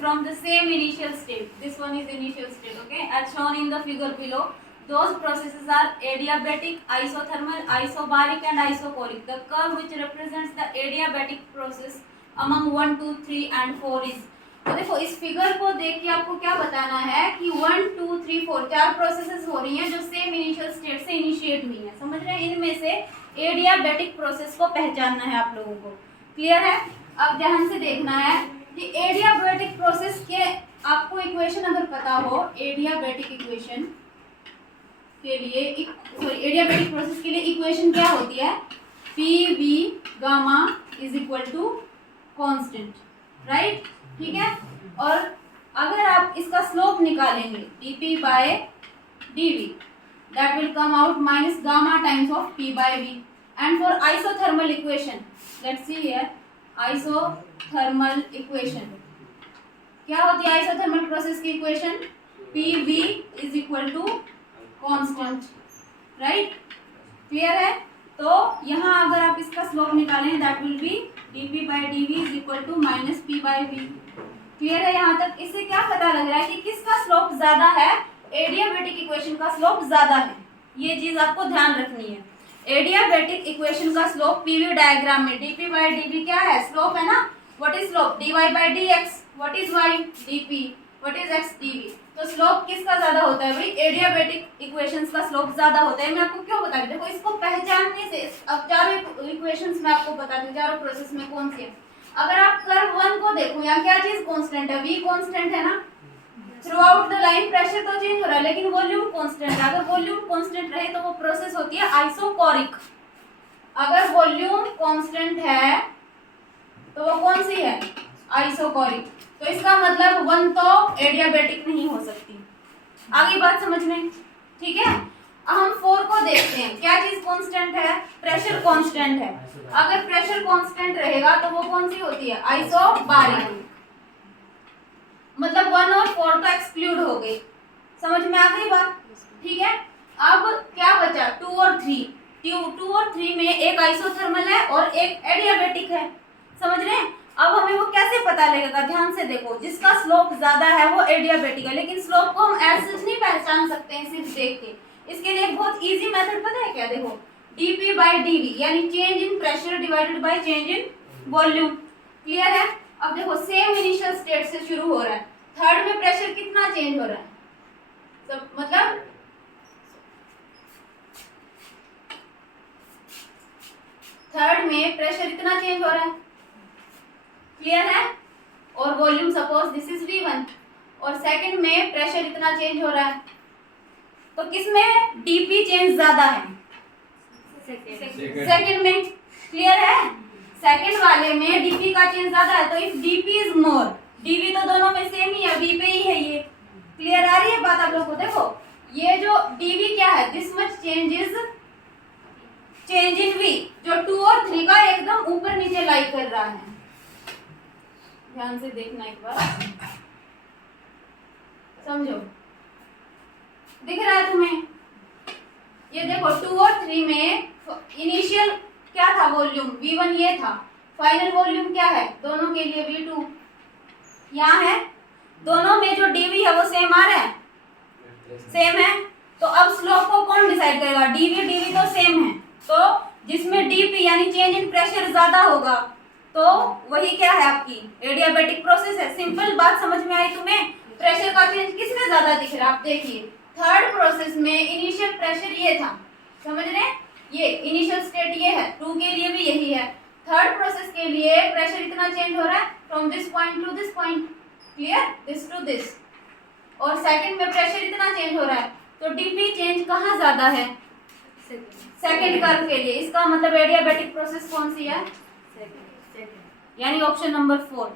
from the same initial state. This one is initial state, okay, as shown in the figure below. Those processes are adiabatic, isothermal, isobaric and isochoric. The curve which represents the adiabatic process among 1, 2, 3 and 4 is. तो देखो इस figure को देख के आपको क्या बताना है कि 1, 2, 3, 4 चार प्रोसेसेस हो रही हैं जो सेम इनिशियल स्टेट से इनिशिएट हुई हैं, समझ रहे हैं। इनमें से एडियाबेटिक प्रोसेस को पहचानना है आप लोगों को, क्लियर है। अब ध्यान से देखना है कि एडियाबेटिक प्रोसेस के आपको इक्वेशन अगर पता हो, एडियाबेटिक इक्वेशन के लिए एडियाबेटिक प्रोसेस के लिए इक्वेशन क्या होती है, P V gamma is equal to constant, right, ठीक है। और अगर आप इसका स्लोप निकालेंगे dp by dv, that will come out minus gamma times of p by v. And for isothermal equation, let's see here, isothermal equation क्या होती है isothermal process की equation, pv is equal to constant, right, clear है। तो यहाँ अगर आप इसका स्लोप निकालें that will be dp by dv is equal to minus p by v, clear है यहाँ तक। इससे क्या पता लग रहा है कि किसका स्लोप ज्यादा है, एडियाबेटिक इक्वेशन का स्लोप ज्यादा है, ये चीज आपको ध्यान रखनी है। एडियाबेटिक इक्वेशन का स्लोप पीवी डायग्राम में dp by dv क्या है, स्लोप है ना, what is slope, dy by dx, what is y, dp, what is x, dv। तो स्लोप किसका ज्यादा होता है भाई, एडियाबेटिक इक्वेशंस का स्लोप ज्यादा होता है। मैं आपको क्यों बता रही हूँ, देखो इसको पहचानने से अब चारों इक्वेशंस में आपको बता दूं चारों प्रोसेस में कौन सी है। अगर आप कर्व 1 को देखो, यहाँ क्या चीज कांस्टेंट है, v कांस्टेंट है ना, through out the line pressure तो चेंज हो रहा है लेकिन वॉल्यूम कांस्टेंट है। अगर वॉल्यूम कांस्टेंट रहे तो वो प्रोसेस होती है आइसोकोरिक। अगर वॉल्यूम कांस्टेंट है तो वो कौन सी है, आइसोकोरिक। तो इसका मतलब 1 तो एडियाबेटिक नहीं हो सकती। आगे बात समझ में, ठीक है। हम 4 को देखते हैं, क्या चीज कांस्टेंट है, प्रेशर कांस्टेंट है। अगर प्रेशर कांस्टेंट रहेगा तो वो कौन सी होती है, आइसोबारिक। मतलब 1 और 4 तो एक्सक्लूड हो गई, समझ में आ गई बात, ठीक है। अब क्या बचा, 2 और 3। 2 और 3 में एक आइसोथर्मल है और एक एडियाबेटिक है, समझ रहे हैं। अब हमें वो कैसे पता लगेगा, ध्यान से देखो, जिसका स्लोप ज्यादा है वो एडियाबेटिक है, लेकिन स्लोप को हम ऐसे नहीं पहचान सकते हैं सिर्फ देख के। इसके लिए एक बहुत इजी मेथड पता है क्या, देखो dp by dv यानी change in pressure divided by change in volume, clear है। अब देखो सेम इनिशियल स्टेट से शुरू हो रहा है, थर्ड में प्रेशर कितना चेंज हो रहा है, सब मतलब थर्ड में प्रेशर इतना चेंज हो रहा है, क्लियर है। और volume suppose this is v1 और सेकंड में प्रेशर इतना चेंज हो रहा है, तो किसमें dp चेंज ज्यादा है, सेकंड में, क्लियर है। सेकंड वाले में dp का चेंज ज्यादा है, तो if dp is more, dv तो दोनों में सेम ही है, v पे ही है ये, क्लियर आ रही है बात आप लोगों को। देखो ये जो dv क्या है, this much change is change in v, जो 2 और 3 का एकदम ऊपर नीचे लाई कर रहा है। ध्यान से देखना एक बार, समझो, दिख रहा है तुम्हें, ये देखो 2 और 3 में इनिशियल क्या था, वॉल्यूम v1 ये था, फाइनल वॉल्यूम क्या है दोनों के लिए, v2 यहाँ है। दोनों में जो dv है वो सेम आ रहा है, सेम है। तो अब स्लोप को कौन डिसाइड करेगा, dv तो सेम है, तो जिसमें dp यानी चेंज इन प्रेशर ज्यादा होगा तो वही क्या है आपकी एडियाबेटिक प्रोसेस है। सिंपल बात समझ में आई तुम्हें। प्रेशर का चेंज किसमें ज्यादा दिख रहा है, आप देखिए थर्ड प्रोसेस में इनिशियल प्रेशर ये था, समझ रहे हैं, ये इनिशियल स्टेट ये है, 2 के लिए भी यही है। थर्ड प्रोसेस के लिए प्रेशर इतना चेंज हो रहा है from this point to this point, clear, this to this. और सेकंड में प्रेशर इतना चेंज हो रहा है, तो डीपी चेंज कहाँ ज्यादा है, सेकंड कर्व के लिए। इसका मतलब एडियाबेटिक प्रोसेस कौन सी है, यानी ऑप्शन नंबर 4।